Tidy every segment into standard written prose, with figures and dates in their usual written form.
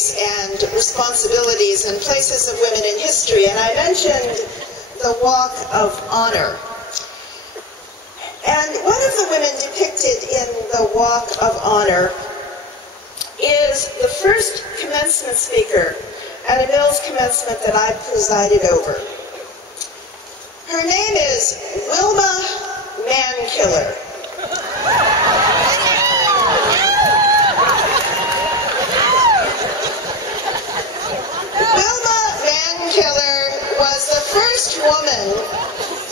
place and responsibilities and places of women in history, and I mentioned the Walk of Honor. And one of the women depicted in the Walk of Honor is the first commencement speaker at a Mills commencement that I presided over. Her name is Wilma Mankiller. Wilma Mankiller was the first woman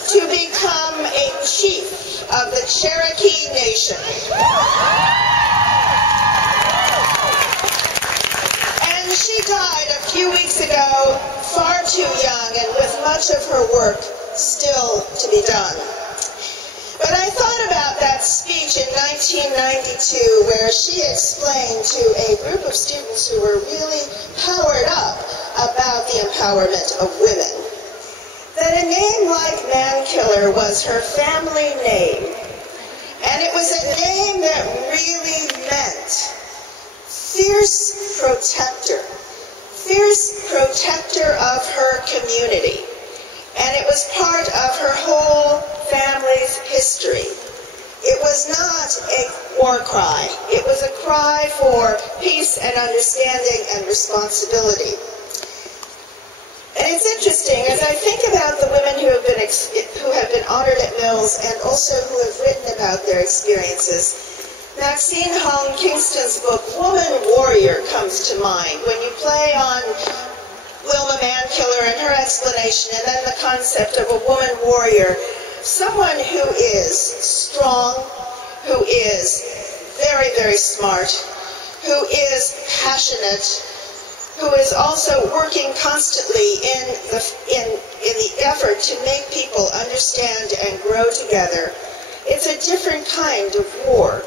to become a chief of the Cherokee Nation. And she died a few weeks ago, far too young, and with much of her work still to be done. But I thought about that speech in 1992 where she explained to a group of students who were really powered up about the empowerment of women that a name like Mankiller was her family name. And it was a name that really meant fierce protector of her community. And it was part of her whole family's history. It was not a war cry. It was a cry for peace and understanding and responsibility. And it's interesting, as I think about the women who have been honored at Mills and also who have written about their experiences, Maxine Kingston's book, Woman Warrior, comes to mind. When you play on Wilma Mankiller and her explanation, and then the concept of a woman warrior, someone who is strong, who is very, very smart, who is passionate, who is also working constantly in the effort to make people understand and grow together. It's a different kind of war.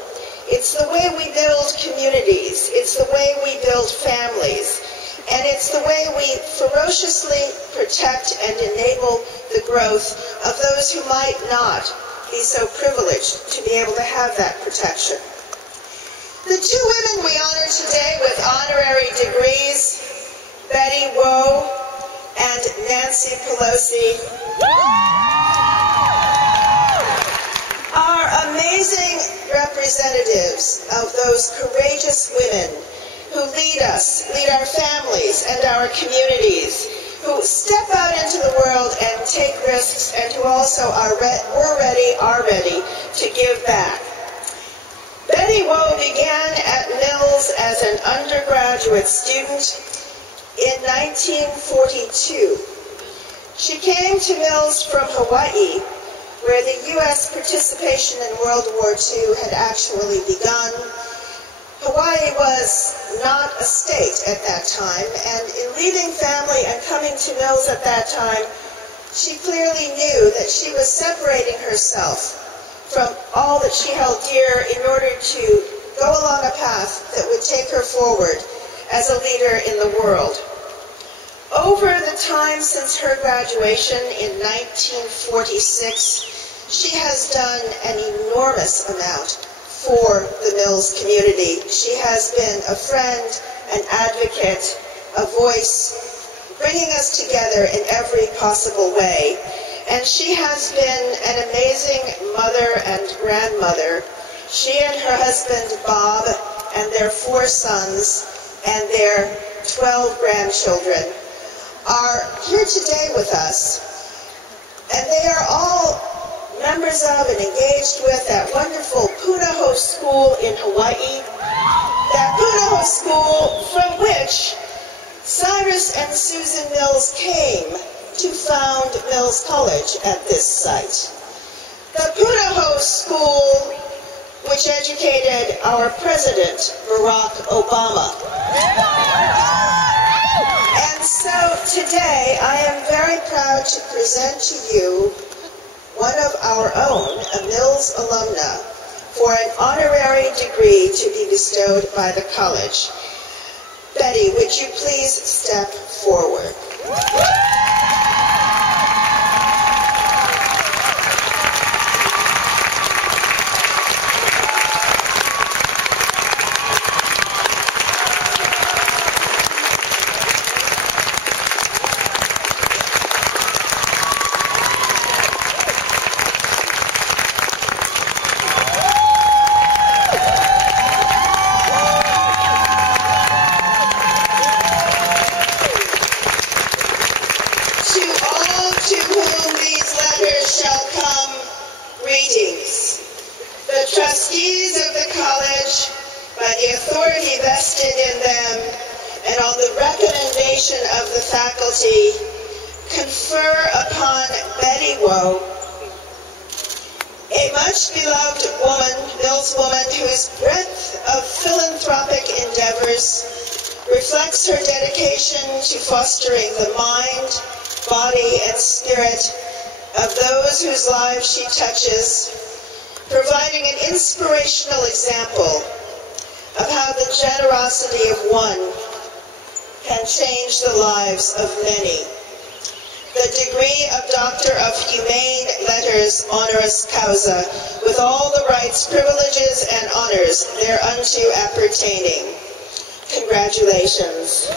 It's the way we build communities. It's the way we build families. And it's the way we ferociously protect and enable the growth of those who might not be so privileged to be able to have that protection. The two women we honor today with honorary degrees, Betty Woe and Nancy Pelosi, are amazing representatives of those courageous women who lead us, lead our families and our communities, who step out into the world and take risks, and who also are ready to give back. Betty Woe began at Mills as an undergraduate student in 1942. She came to Mills from Hawaii, where the U.S. participation in World War II had actually begun. Hawaii was not a state at that time, and in leaving family and coming to Mills at that time, she clearly knew that she was separating herself from all that she held dear in order to go along a path that would take her forward as a leader in the world. Over the time since her graduation in 1946, she has done an enormous amount for the Mills community. She has been a friend, an advocate, a voice, bringing us together in every possible way. And she has been an amazing mother and grandmother. She and her husband, Bob, and their 4 sons and their 12 grandchildren are here today with us. And they are all members of and engaged with that wonderful Punahou School in Hawaii. That Punahou School from which Cyrus and Susan Mills came to found Mills College at this site. The Punahou School, which educated our President, Barack Obama. And so today I am very proud to present to you one of our own, a Mills alumna, for an honorary degree to be bestowed by the college. Betty, would you please step forward? and on the recommendation of the faculty, confer upon Betty Woe, a much-beloved woman, Mills woman, whose breadth of philanthropic endeavors reflects her dedication to fostering the mind, body, and spirit of those whose lives she touches, providing an inspirational example of how the generosity of one can change the lives of many. The degree of Doctor of Humane Letters honoris causa, with all the rights, privileges, and honors thereunto appertaining. Congratulations.